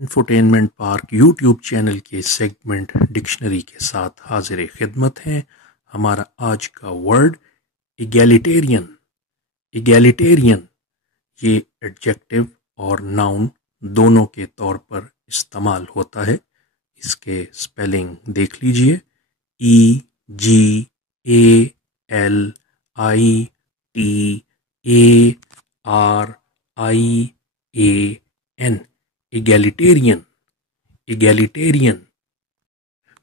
Infotainment park YouTube channel के segment dictionary के साथ हाजिर खिदमत हैं। हमारा आज का वर्ड इगैलिटेरियन। इगैलिटेरियन ये एडजेक्टिव और नाउन दोनों के तौर पर इस्तेमाल होता है। इसके स्पेलिंग देख लीजिए, EGALITARIAN। इगैलिटेरियन। इगैलिटेरियन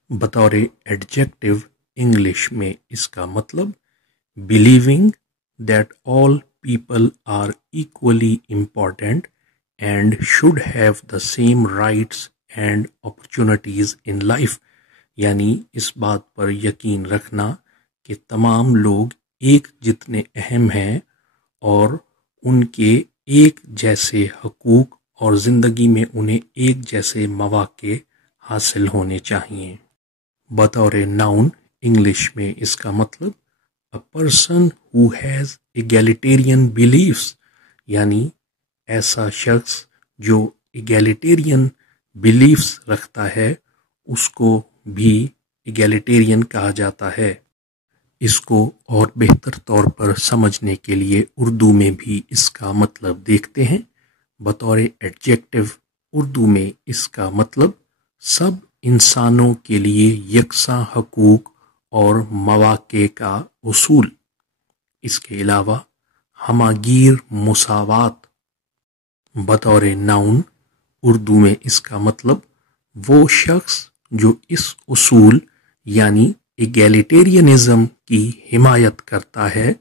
बतौर एडजेक्टिव इंग्लिश में इसका मतलब believing that all people are equally important and should have the same rights and opportunities in life। यानी इस बात पर यकीन रखना कि तमाम लोग एक जितने अहम हैं और उनके एक जैसे हकूक और ज़िंदगी में उन्हें एक जैसे मौके हासिल होने चाहिए। बतौर नाउन इंग्लिश में इसका मतलब A person who has egalitarian beliefs, यानी ऐसा शख्स जो egalitarian beliefs रखता है उसको भी egalitarian कहा जाता है। इसको और बेहतर तौर पर समझने के लिए उर्दू में भी इसका मतलब देखते हैं। बतौर एडजेक्टिव उर्दू में इसका मतलब सब इंसानों के लिए यकसा हकूक और मौके का उसूल। इसके अलावा हमागीर मुसावात। बतौर नाउन उर्दू में इसका मतलब वो शख्स जो इस उसूल यानी इगैलिटेरियनिज्म की हिमायत करता है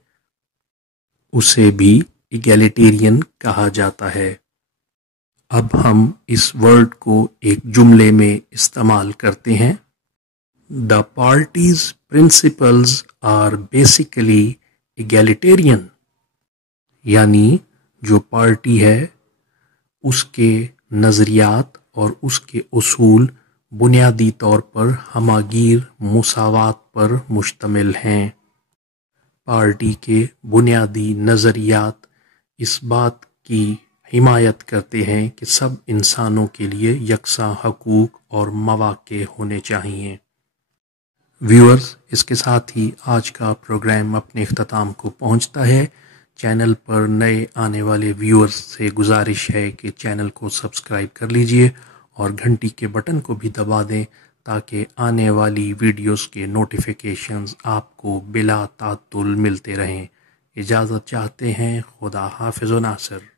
उसे भी इगैलिटेरियन कहा जाता है। अब हम इस वर्ड को एक जुमले में इस्तेमाल करते हैं। The party's principles are basically egalitarian। यानी जो पार्टी है उसके नज़रियात और उसके उसूल बुनियादी तौर पर हमागीर मुसावात पर मुश्तमिल हैं। पार्टी के बुनियादी नज़रियात इस बात की हिमायत करते हैं कि सब इंसानों के लिए यकसा हकूक और मौके होने चाहिए। व्यूअर्स, इसके साथ ही आज का प्रोग्राम अपने इख्तिताम को पहुंचता है। चैनल पर नए आने वाले व्यूअर्स से गुजारिश है कि चैनल को सब्सक्राइब कर लीजिए और घंटी के बटन को भी दबा दें ताकि आने वाली वीडियोस के नोटिफिकेशंस आपको बिला तातुल मिलते रहें। इजाज़त चाहते हैं। खुदा हाफिज़ व नासिर।